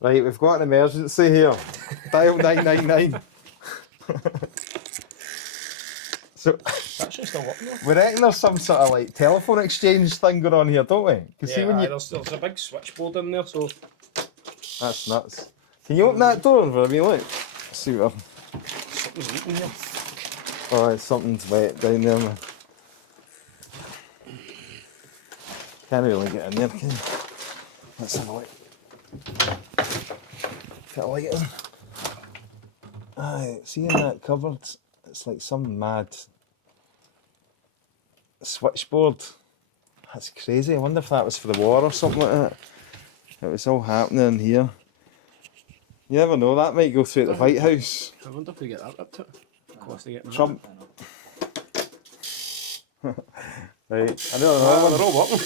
Right, we've got an emergency here. Dial 999. So, That's just still working though. we reckon there's some sort of like telephone exchange thing going on here, don't we? Because see when you... there's a big switchboard in there, so... That's nuts. Can you open that door for me, look? Let's see what... Something's leaking here. Oh, something's wet down there, man. Can't really get in there, can you? Let's have a look. Put a light in. Aye, see in that cupboard, it's like some mad switchboard. That's crazy. I wonder if that was for the war or something like that. It was all happening in here. You never know, that might go through at the White House. I wonder if we get that up to it. Cost to get Trump. Right, I know they're all working.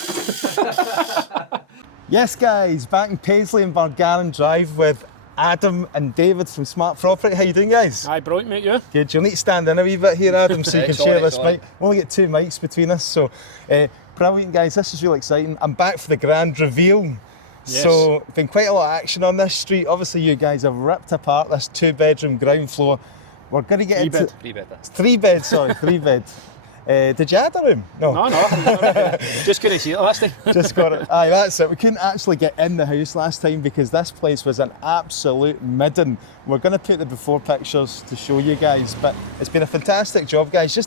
Yes guys, back in Paisley and Bargarran Drive with Adam and David from Smart Property. How you doing guys? Aye, brilliant mate, you? Good, you'll need to stand in a wee bit here Adam so you can share this sorry. mic. We only get 2 mics between us, so brilliant guys, this is really exciting. I'm back for the grand reveal. Yes. So, been quite a lot of action on this street. Obviously you guys have ripped apart this 2-bedroom ground floor. We're going to get into... 3 bed, sorry, 3 bed. Did you add a room? No. No. Just couldn't see it last time. Just got it. Aye, that's it. We couldn't actually get in the house last time because this place was an absolute midden. We're going to put the before pictures to show you guys, but it's been a fantastic job, guys.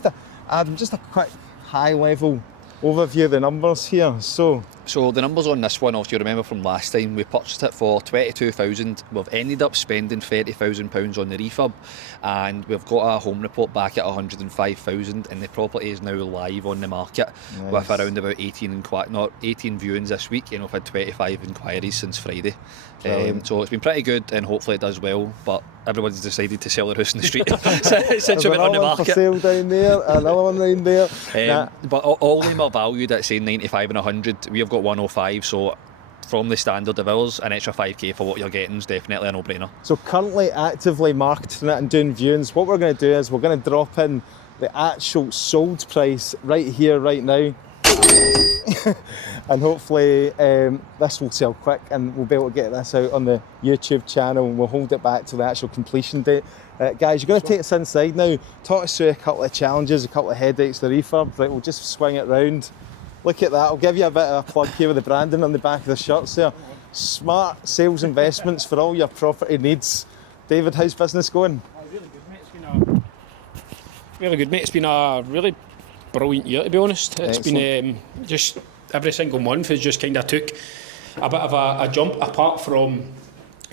Adam, just a quick high level overview of the numbers here. So the numbers on this one, if you remember from last time, we purchased it for 22,000. We've ended up spending £30,000 on the refurb, and we've got a home report back at 105,000, and the property is now live on the market. Nice. With around about 18 viewings this week, and we've had 25 inquiries since Friday. So it's been pretty good, and hopefully it does well. But everyone's decided to sell their house in the street since we went on the market. For sale down there, another one down there. But all of them are valued at say 95 and 100. We have got 105, so from the standard of ours, an extra 5k for what you're getting is definitely a no-brainer. So currently actively marketing it and doing viewings. What we're going to do is we're going to drop in the actual sold price right here, right now. And hopefully this will sell quick and we'll be able to get this out on the YouTube channel, and we'll hold it back to the actual completion date. Guys, you're going to take us inside now, talk us through a couple of challenges, a couple of headaches, the refurb. Right, we'll just swing it round. Look at that, I'll give you a bit of a plug here with the branding on the back of the shirts there. Smart sales investments for all your property needs. David, how's business going? Really good mate, it's been a really brilliant year to be honest. It's been just every single month has just kind of took a bit of a jump. Apart from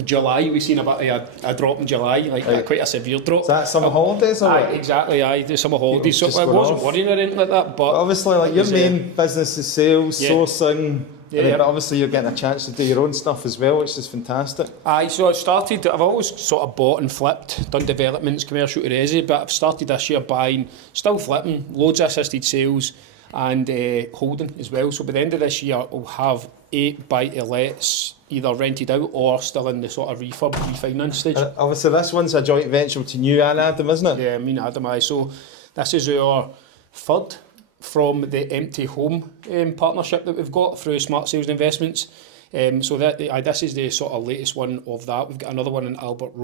July, we've seen a bit of a drop in July, quite a severe drop. Is that summer holidays or what? Exactly, the summer holidays. So I wasn't worrying or anything like that. But obviously, like your main business is sales, sourcing. Yeah. But obviously you're getting a chance to do your own stuff as well, which is fantastic. So I've always sort of bought and flipped, done developments, commercial to resi, but I've started this year buying, still flipping, loads of assisted sales and holding as well. So by the end of this year, I'll have 8 buy-to-lets either rented out or still in the sort of refurb, refinance stage. Obviously this one's a joint venture between you and Adam, isn't it? Yeah, me and Adam, So this is our third from the empty home partnership that we've got through Smart Sales Investments. So this is the sort of latest one of that. We've got another one in Albert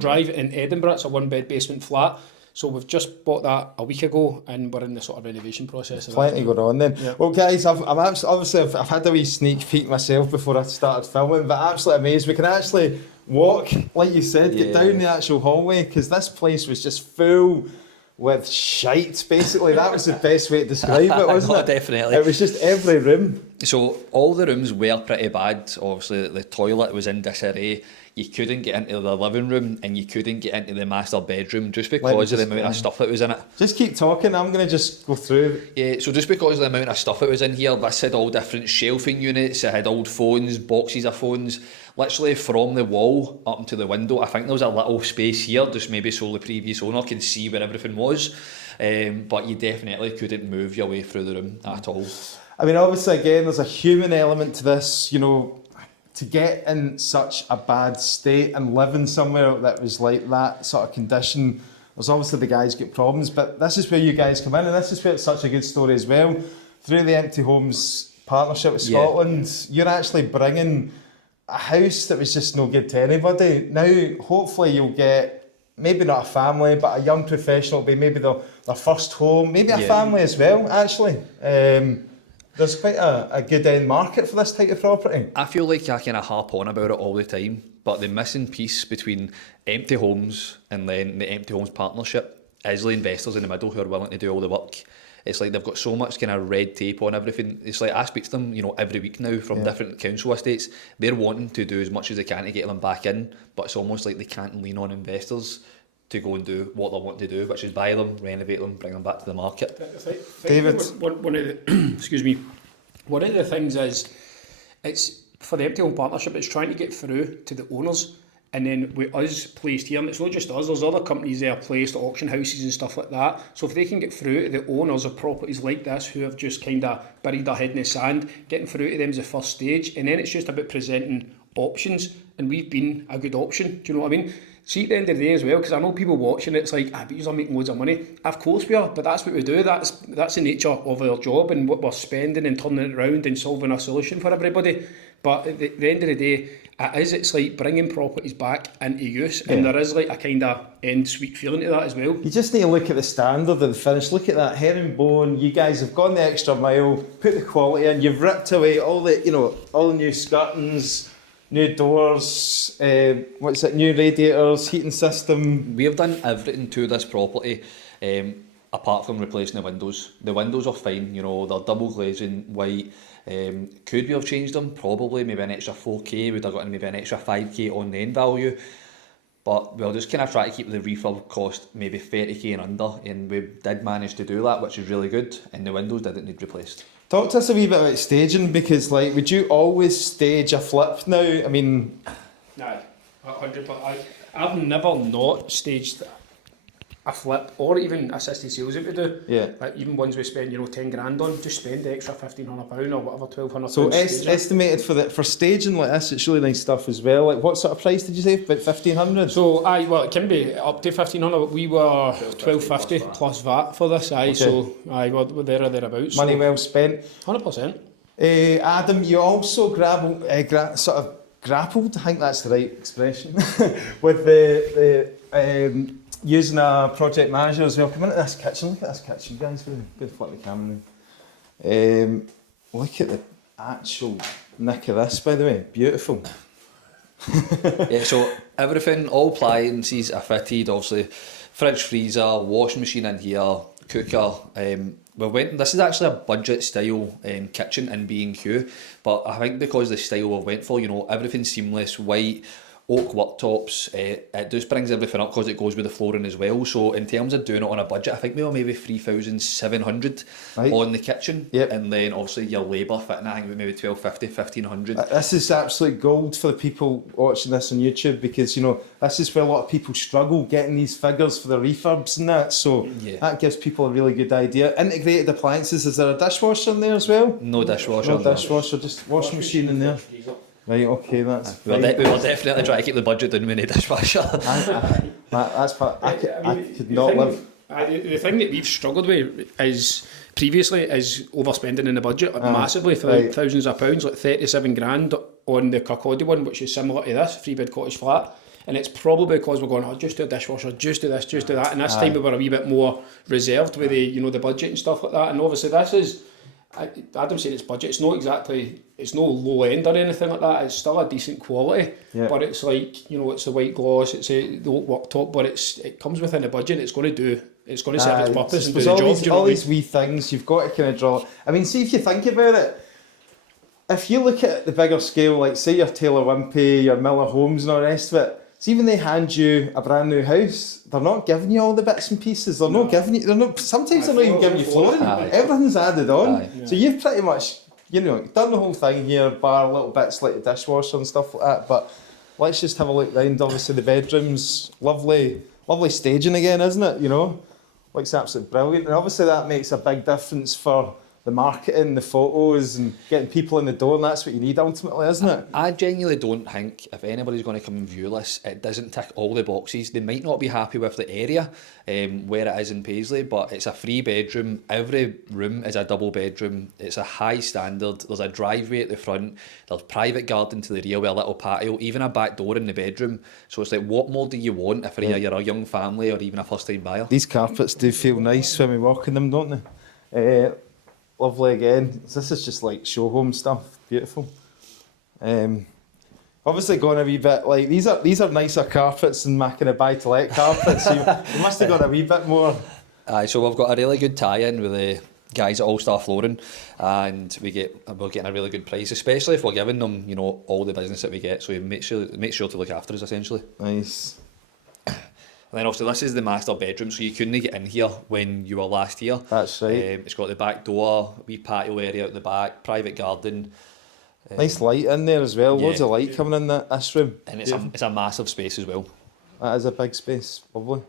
Drive in Edinburgh. It's a 1-bed basement flat. So we've just bought that a week ago, and we're in the sort of renovation process. Plenty going on then. Yeah. Well, guys, I've had a wee sneak peek myself before I started filming, but absolutely amazed. We can actually walk, like you said, get down the actual hallway, because this place was just full with shite, basically. That was the best way to describe it, wasn't it? Definitely. It was just every room. So all the rooms were pretty bad. Obviously the toilet was in disarray. You couldn't get into the living room and you couldn't get into the master bedroom just because of the amount of stuff that was in it. Just keep talking, I'm going to just go through. Yeah, so just because of the amount of stuff that was in here, this had all different shelving units, it had old phones, boxes of phones, literally from the wall up into the window. I think there was a little space here, just maybe so the previous owner can see where everything was, but you definitely couldn't move your way through the room at all. I mean, obviously, again, there's a human element to this, you know, to get in such a bad state and living somewhere that was like that sort of condition. There's obviously the guys get problems, but this is where you guys come in, and this is where it's such a good story as well. Through the Empty Homes partnership with Scotland, you're actually bringing a house that was just no good to anybody. Now, hopefully you'll get, maybe not a family, but a young professional, will be maybe their first home, maybe a family as well, actually. There's quite a good end market for this type of property. I feel like I kind of harp on about it all the time, but the missing piece between empty homes and then the empty homes partnership is the investors in the middle who are willing to do all the work. It's like they've got so much kind of red tape on everything. It's like I speak to them, every week now from different council estates. They're wanting to do as much as they can to get them back in, but it's almost like they can't lean on investors to go and do what they want to do, which is buy them, renovate them, bring them back to the market. David? One of the, excuse me, one of the things is, it's for the empty home partnership, it's trying to get through to the owners, and then with us placed here, and it's not just us, there's other companies there placed, auction houses and stuff like that. So if they can get through to the owners of properties like this who have just kind of buried their head in the sand, getting through to them is the first stage, and then it's just about presenting options, and we've been a good option. Do you know what I mean? See, at the end of the day as well, because I know people watching, it's like, but you're making loads of money. Of course we are, but that's what we do. That's the nature of our job and what we're spending and turning it around and solving a solution for everybody. But at the end of the day, it's like bringing properties back into use, and there is like a kind of end sweet feeling to that as well. You just need to look at the standard of the finish. Look at that herringbone. You guys have gone the extra mile, put the quality in. You've ripped away all the, all the new skirtings, new doors, new radiators, heating system. We have done everything to this property, apart from replacing the windows. The windows are fine, they're double glazing, white. Could we have changed them? Probably, maybe an extra 4k, we'd have gotten maybe an extra 5k on the end value. But we'll just kind of try to keep the refurb cost maybe 30k and under, and we did manage to do that, which is really good, and the windows didn't need replaced. Talk to us a wee bit about staging, because would you always stage a flip now? I mean... No, 100%. I've never not staged a flip or even assisted sales that we do. Yeah. Like even ones we spend, 10 grand on, just spend the extra £1,500 or whatever, £1,200. So estimated for staging like this, it's really nice stuff as well. Like what sort of price did you say? About 1,500? So it can be up to 1,500, but we were 1,250 plus VAT for this. Okay. So we're there or thereabouts. Money well spent. 100%. Adam, you also grappled, I think that's the right expression, with the using a project manager as well. Come into this kitchen, look at this kitchen, guys. Good flip the camera in. Look at the actual nick of this, by the way. Beautiful. Yeah, so everything, all appliances are fitted, obviously fridge, freezer, washing machine in here, cooker. This is actually a budget style kitchen in B&Q, but I think because the style we went for, everything's seamless, white, oak worktops, it just brings everything up because it goes with the flooring as well. So in terms of doing it on a budget, I think we were maybe 3,700 on the kitchen. Yep. And then obviously your labour fitting, I think maybe 1,250, 1,500. This is absolute gold for the people watching this on YouTube, because this is where a lot of people struggle getting these figures for the refurbs and that. So that gives people a really good idea. Integrated appliances, is there a dishwasher in there as well? No dishwasher. No dishwasher, just washing machine in there. Right, okay, that's we were definitely trying to keep the budget down with a dishwasher. I could not live. The thing that we've struggled with is overspending in the budget massively for like thousands of pounds, like 37 grand on the Kirkcaldy one, which is similar to this 3-bed cottage flat. And it's probably because we're going, just do a dishwasher, just do this, just do that. And this time we were a wee bit more reserved with the budget and stuff like that. And obviously this is, Adam said it's budget, it's no low end or anything like that, it's still a decent quality, but it's like, it's the white gloss, it's the oak worktop, but it comes within the budget, it's going to serve its purpose and do the job. All these wee things, you've got to kind of draw. I mean, see if you think about it, if you look at the bigger scale, like say your Taylor Wimpey, your Miller Homes and all the rest of it, so even they hand you a brand new house, they're not giving you all the bits and pieces. Sometimes they're not even giving you flooring. Everything's added on. So you've pretty much, done the whole thing here, bar little bits like the dishwasher and stuff like that. But let's just have a look round. Obviously the bedrooms, lovely staging again, isn't it? Looks absolutely brilliant. And obviously that makes a big difference for the marketing, the photos, and getting people in the door, and that's what you need ultimately, isn't it? I genuinely don't think if anybody's going to come and view this, it doesn't tick all the boxes. They might not be happy with the area where it is in Paisley, but it's a 3-bedroom. Every room is a double bedroom. It's a high standard. There's a driveway at the front. There's private garden to the rear with a little patio, even a back door in the bedroom. So it's like, what more do you want if you're a young family or even a first-time buyer? These carpets do feel nice when we walk in them, don't they? Lovely again. This is just like show home stuff. Beautiful. Obviously going a wee bit like these are nicer carpets than my kind of buy-to-let carpets. You must have got a wee bit more. Aye, so we've got a really good tie-in with the guys at All Star Flooring, and we're getting a really good price, especially if we're giving them, you know, all the business that we get. So we make sure to look after us essentially. Nice. And then also this is the master bedroom, so you couldn't get in here when you were last here. That's right. It's got the back door, wee patio area at the back, private garden. Nice light in there as well. Yeah. Loads of light coming in this room. And it's a massive space as well. That is a big space. Lovely.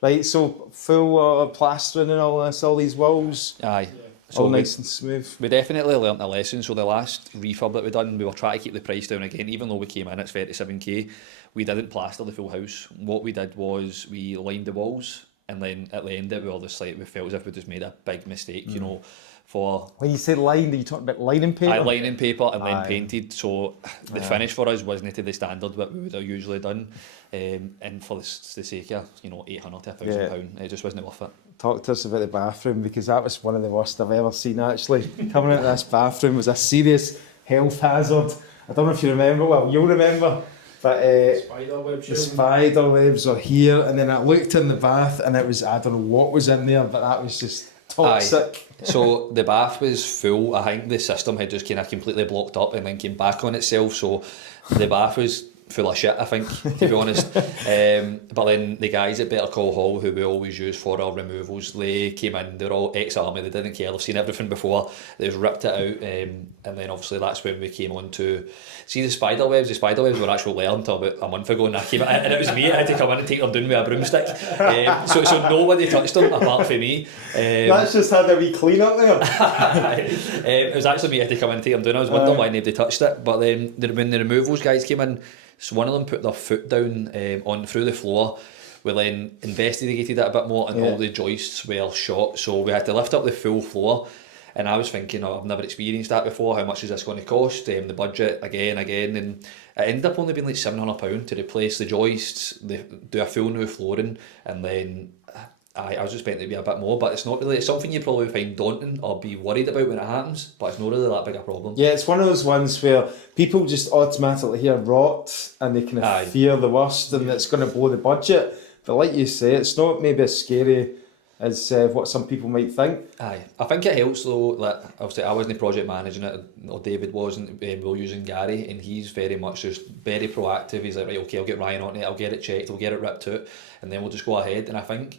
Right, so full plastering and all these walls. Aye. So All nice and smooth. We definitely learnt a lesson. So the last refurb that we done, we were trying to keep the price down again, even though we came in at 37k. We didn't plaster the full house. What we did was we lined the walls, and then at the end of it, we were just like, we felt as if we just made a big mistake, you know. For When you say lined, are you talking about lining paper? lining paper and then Aye. painted. So the finish for us wasn't to the standard that we would have usually done. And for the sake of, you know, £800 to £1,000, it just wasn't worth it. Talk to us about the bathroom, because that was one of the worst I've ever seen actually. Coming into this bathroom was a serious health hazard. I don't know if you remember, well you'll remember, but the spider webs were here, and then I looked in the bath and it was, I don't know what was in there, but that was just toxic. Aye. So the bath was full. I think the system had just kind of completely blocked up and then came back on itself, so the bath was full of shit, I think, to be honest. But then the guys at Better Call Hall, who we always use for our removals, they came in, they're all ex-army, they didn't care, they've seen everything before, they just ripped it out, and then obviously that's when we came on to see the spider webs. The spider webs were actually there until about a month ago, and I came in, and it was me, I had to come in and take them down with a broomstick. So nobody touched them apart from me. That's just had a wee clean up there. It was actually me had to come in and take them down. I was wondering why nobody touched it, but then when the removals guys came in, so one of them put their foot down on through the floor. We then investigated it a bit more, and all the joists were shot, so we had to lift up the full floor. And I was thinking, oh, I've never experienced that before, how much is this going to cost? The budget again, and it ended up only being like £700 to replace the joists, do a full new flooring, and then I was expecting it to be a bit more, but it's not really. It's something you probably find daunting or be worried about when it happens, but it's not really that big a problem. Yeah, it's one of those ones where people just automatically hear rot and they kind of fear the worst, and it's going to blow the budget. But like you say, it's not maybe as scary as what some people might think. Aye, I think it helps though that obviously I wasn't project managing it, or David wasn't. We were using Gary, and he's very much just very proactive. He's like, right, okay, I'll get Ryan on it, I'll get it checked, I'll get it ripped out, and then we'll just go ahead. And I think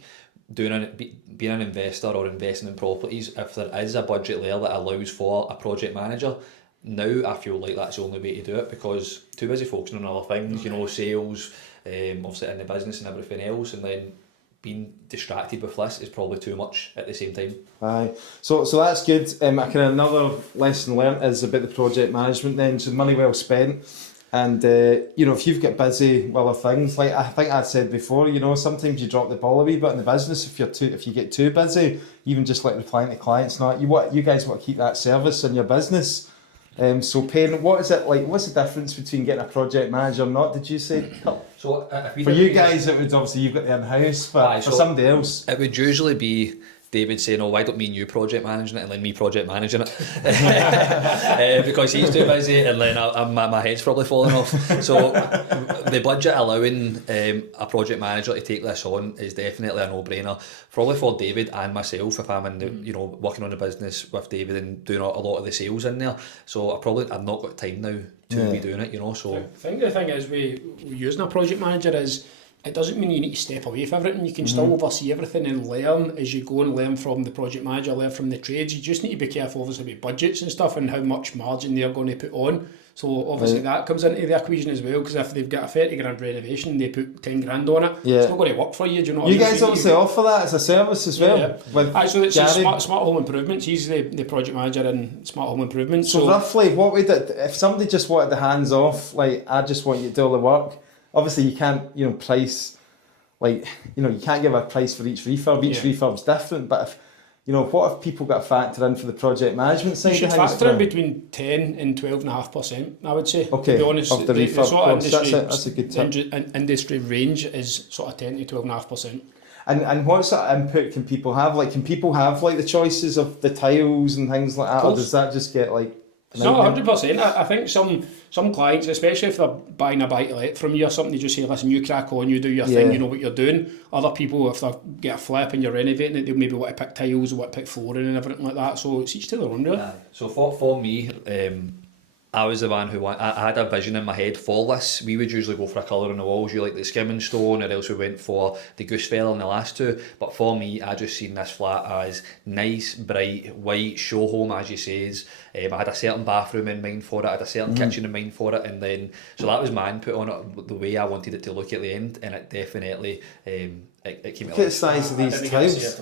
being an investor or investing in properties, if there is a budget there that allows for a project manager, now I feel like that's the only way to do it, because too busy focusing on other things, you know, sales, obviously in the business and everything else, and then being distracted with this is probably too much at the same time. Aye, so that's good. Another lesson learnt is about the project management then, so money well spent. And you know, if you've got busy with other things, like I think I said before, you know, sometimes you drop the ball a wee bit in the business if you get too busy, even just like replying to clients. Not you guys want to keep that service in your business. So paying, what is it like? What's the difference between getting a project manager or not? Did you say? So for you guys, it would obviously you've got the in-house, but for somebody else, it would usually be David saying, "Oh, why don't me and you project managing it, and then me project managing it," because he's too busy, and then my head's probably falling off. So the budget allowing a project manager to take this on is definitely a no-brainer. Probably for David and myself, if I'm in the, you know, working on the business with David and doing a lot of the sales in there. So I've not got time now to be doing it, you know. So I think the thing is we using a project manager is, it doesn't mean you need to step away from everything. You can still oversee everything and learn as you go, and learn from the project manager, learn from the trades. You just need to be careful obviously with budgets and stuff and how much margin they're going to put on. So obviously that comes into the equation as well, because if they've got a 30 grand renovation and they put 10 grand on it, it's not going to work for you, do you know what I mean? You guys obviously offer that as a service as well. So it's smart home improvements. He's the project manager in smart home improvements. So roughly, what would it, if somebody just wanted the hands off, like, I just want you to do all the work, obviously you can't, price, like, you can't give a price for each refurb. Each refurb's different, but if, what if people got a factor in for the project management side? You should factor in between 10 and 12.5%, I would say. Okay, to be honest, of the refurb sort of cost. That's a good tip. Industry range is sort of 10 to 12.5%. And what sort of input can people have? Like, can people have, like, the choices of the tiles and things like that, or does that just get, like... It's not 100%. I think some clients, especially if they're buying a buy-to-let from you or something, they just say, listen, you crack on, you do your thing, you know what you're doing. Other people, if they get a flip and you're renovating it, they'll maybe want to pick tiles or want to pick flooring and everything like that. So it's each to their own, really. So for me, I was the one who I had a vision in my head for this. We would usually go for a colour on the walls, you like the skimming stone, or else we went for the goose feather in the last two. But for me, I just seen this flat as nice, bright, white, show home, as you says. I had a certain bathroom in mind for it, I had a certain kitchen in mind for it, and then so that was my input on it, the way I wanted it to look at the end, and it definitely it came. Look at the size of these tiles.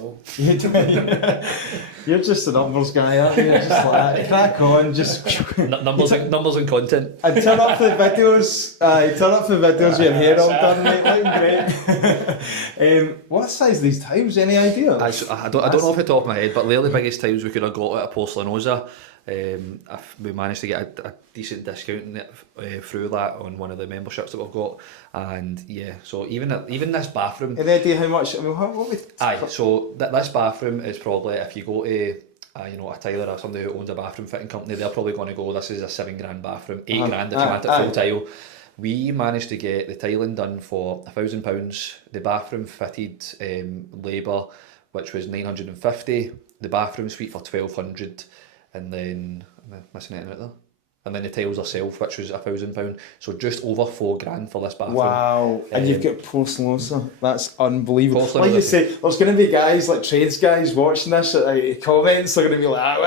You're just a numbers guy, aren't you? Just like that. Crack on, just numbers and content. And turn up for the videos. With your hair all done, mate. Looking great. What size are these tiles? Any idea? I don't know off the top of my head, but they're the biggest tiles we could have got at a Porcelanosa. If we managed to get a decent discount through that on one of the memberships that we've got, and so even this bathroom. Any idea how much? I mean, what we? So this bathroom is probably, if you go to a Tyler or somebody who owns a bathroom fitting company, they're probably going to go, this is a $7 grand bathroom, $8 grand if you want it full tile. We managed to get the tiling done for £1,000, the bathroom fitted, labour, which was £950, the bathroom suite for £1,200. And then, am I missing anything out there? And then the tiles herself, which was £1,000. So just over $4 grand for this bathroom. Wow. And you've got Porcelanosa. That's unbelievable. Like you say, there's going to be guys, like trades guys watching this, comments are going to be like,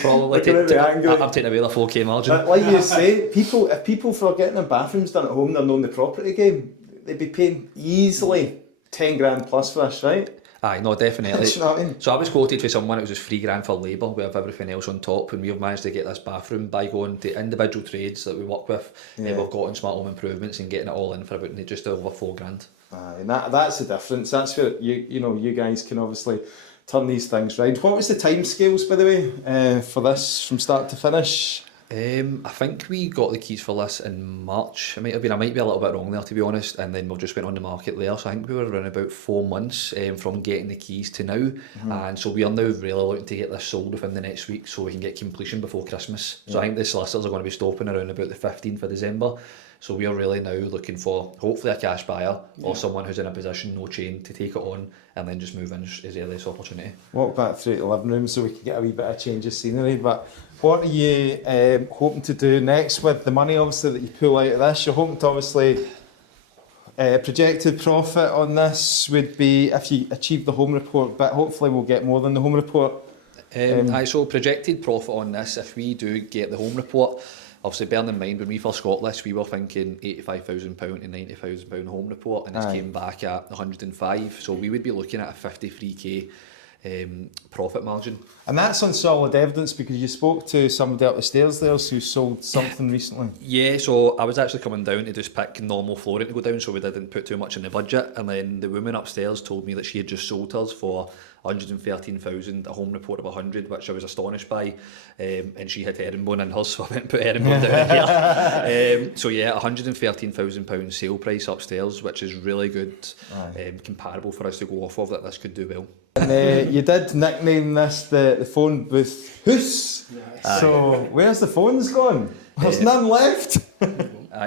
probably. I'm taking away the 4K margin. But like you say, if people for getting their bathrooms done at home, they're knowing the property game, they'd be paying easily 10 grand plus for this, right? Aye, no, definitely. So I was quoted for someone, it was just $3 grand for labour, we have everything else on top, and we've managed to get this bathroom by going to individual trades that we work with, and we've got in smart home improvements and getting it all in for about just over $4 grand. Aye, and that's the difference. That's where you guys can obviously turn these things round. What was the time scales, by the way, for this from start to finish? I think we got the keys for this in March. I might be a little bit wrong there, to be honest, and then we just went on the market there. So I think we were around about 4 months from getting the keys to now, and so we are now really looking to get this sold within the next week so we can get completion before Christmas. So I think the solicitors are going to be stopping around about the 15th of December. So we are really now looking for hopefully a cash buyer or someone who's in a position, no chain, to take it on and then just move in as early as opportunity. Walk back through the living room so we can get a wee bit of change of scenery. But what are you hoping to do next with the money, obviously, that you pull out of this? You're hoping to obviously projected profit on this would be if you achieve the home report, but hopefully we'll get more than the home report. So projected profit on this, if we do get the home report, obviously bearing in mind when we first got this, we were thinking £85,000 to £90,000 home report, and this came back at 105, so we would be looking at a 53k profit margin. And that's on solid evidence, because you spoke to somebody up the stairs there who sold something recently. Yeah, so I was actually coming down to just pick normal flooring to go down, so we didn't put too much in the budget, and then the woman upstairs told me that she had just sold hers for 113,000, a home report of 100, which I was astonished by, and she had herringbone in hers, so I went and put herringbone down here. So yeah, £113,000 sale price upstairs, which is really good, comparable for us to go off of, that this could do well. And you did nickname this the phone booth Hoose. Nice. So where's the phones gone? There's none left.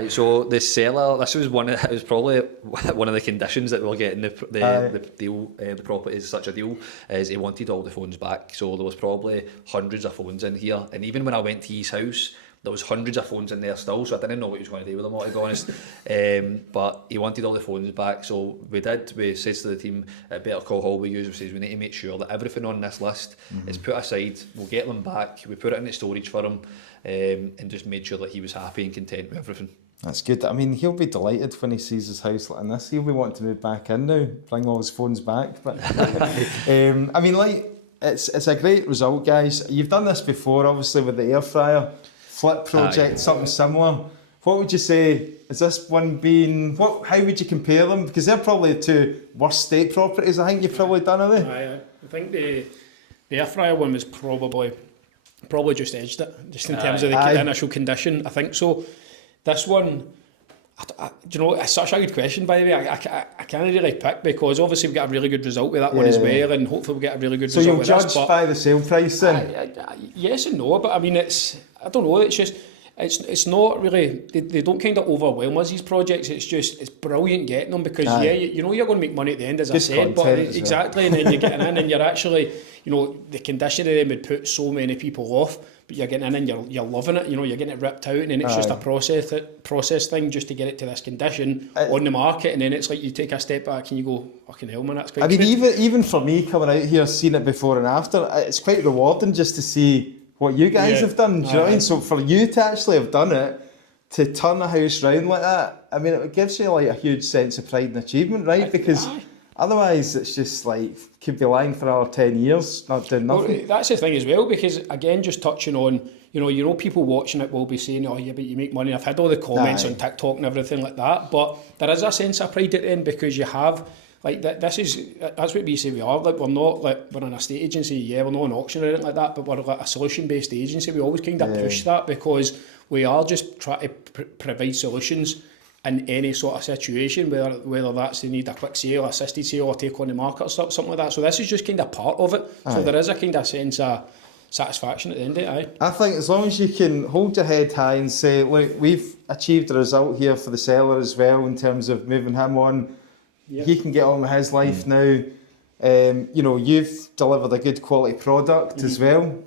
So the seller, this was it was probably one of the conditions that we were getting the deal, the property is such a deal, is he wanted all the phones back. So there was probably hundreds of phones in here, and even when I went to his house, there was hundreds of phones in there still, so I didn't know what he was going to do with them all, to be honest. But he wanted all the phones back, so we did. We said to the team at Better Call Hall we says we need to make sure that everything on this list is put aside. We'll get them back. We put it into storage for him, and just made sure that he was happy and content with everything. That's good. I mean, he'll be delighted when he sees his house like this. He'll be wanting to move back in now, bring all his phones back. But I mean, like, it's a great result, guys. You've done this before, obviously, with the air fryer flip project, something similar. What would you say? Is this one being how would you compare them? Because they're probably the two worst state properties I think you've probably done, are they? I think the air fryer one was probably just edged it, just in terms of the initial condition. I think so. This one, do you know, it's such a good question, by the way. I can't really pick, because obviously we got a really good result with that one as well, and hopefully we get a really good result with this. So you'll judge by the sale price then? Yes and no, but I mean, I don't know, it's just, it's not really, they don't kind of overwhelm us, these projects. It's brilliant getting them, because you know you're going to make money at the end, as I said, but exactly, and then you're getting in and you're actually, you know, the condition of them would put so many people off, but you're getting in and you're loving it, you know, you're getting it ripped out, and then it's just a process thing just to get it to this condition on the market, and then it's like you take a step back and you go, fucking hell man, that's quite good. Even for me coming out here, seeing it before and after, it's quite rewarding just to see what you guys have done, do you know what I mean? So for you to actually have done it, to turn a house round like that, I mean, it gives you like a huge sense of pride and achievement, right? Because otherwise it's just like, could be lying for another 10 years, not doing nothing. Well, that's the thing as well, because again, just touching on, you know, people watching it will be saying, oh yeah, but you make money. I've had all the comments on TikTok and everything like that, but there is a sense of pride at the end, because you have, like, that's what we say we are. Like, we're not like, we're an estate agency, we're not an auction or anything like that, but we're like a solution-based agency. We always kind of push that, because we are just trying to provide solutions in any sort of situation, whether that's they need a quick sale, assisted sale, or take on the market or something like that. So this is just kind of part of it. So there is a kind of sense of satisfaction at the end of it. I think as long as you can hold your head high and say, look, we've achieved a result here for the seller as well, in terms of moving him on. He can get on with his life now. You know, you've delivered a good quality product as well,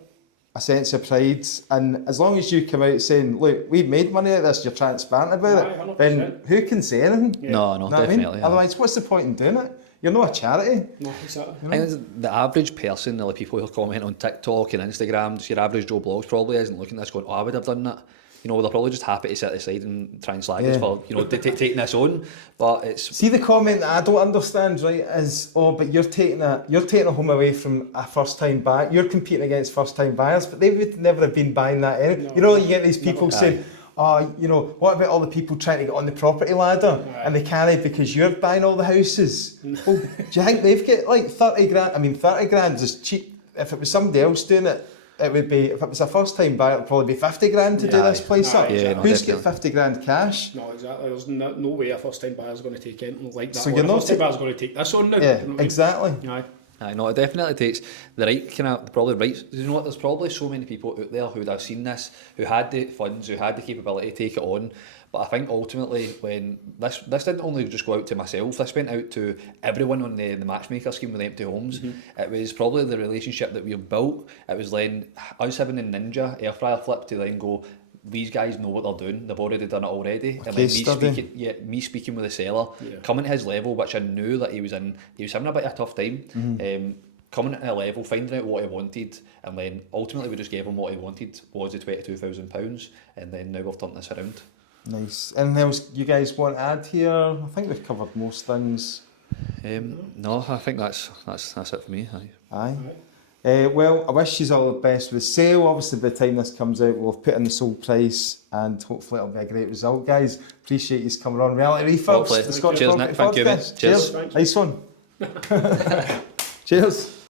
a sense of pride, and as long as you come out saying, look, we've made money at this, you're transparent about it, 100%. then who can say anything? No, definitely. I mean? Otherwise, what's the point in doing it? You're not a charity. No, exactly. I think the average person, the people who comment on TikTok and Instagram, just your average Joe Blogs probably isn't looking at this going, oh, I would have done that. You know, they're probably just happy to sit aside and try and slag us for, you know, taking this on. But it's... See, the comment that I don't understand, right, is, oh, but you're taking a home away from a first-time buyer. You're competing against first-time buyers, but they would never have been buying that anyway. No, you know, you get these people saying, oh, you know, what about all the people trying to get on the property ladder and they can't because you're buying all the houses? Well, do you think they've got like 30 grand? I mean, 30 grand is cheap. If it was somebody else doing it, it would be, if it was a first time buyer, it would probably be 50 grand to do this place up. Who's got 50 grand cash? No, exactly. There's no way a first time buyer's going to take anything like that. So you're not first time buyer's going to take this on now. Yeah, exactly. I know, it definitely takes the right kind of, probably right, you know what, there's probably so many people out there who would have seen this, who had the funds, who had the capability to take it on, but I think ultimately when this didn't only just go out to myself, this went out to everyone on the matchmaker scheme with Empty Homes. It was probably the relationship that we've built. It was then us having the Ninja air fryer flip to then go, these guys know what they're doing, they've already done it already. And then me speaking with the seller, coming to his level, which I knew that he was having a bit of a tough time, coming at a level, finding out what he wanted, and then ultimately we just gave him what he wanted, was the £22,000, and then now we've turned this around. Nice. Anything else you guys want to add here? I think we've covered most things. No, I think that's it for me. Aye. Well, I wish you all the best with the sale. Obviously, by the time this comes out, we'll have put in the sold price, and hopefully it'll be a great result, guys. Appreciate you coming on. Reality Refurbs, the Scottish Cheers, Nick. Thank you, mate. Cheers. Nice one. Cheers.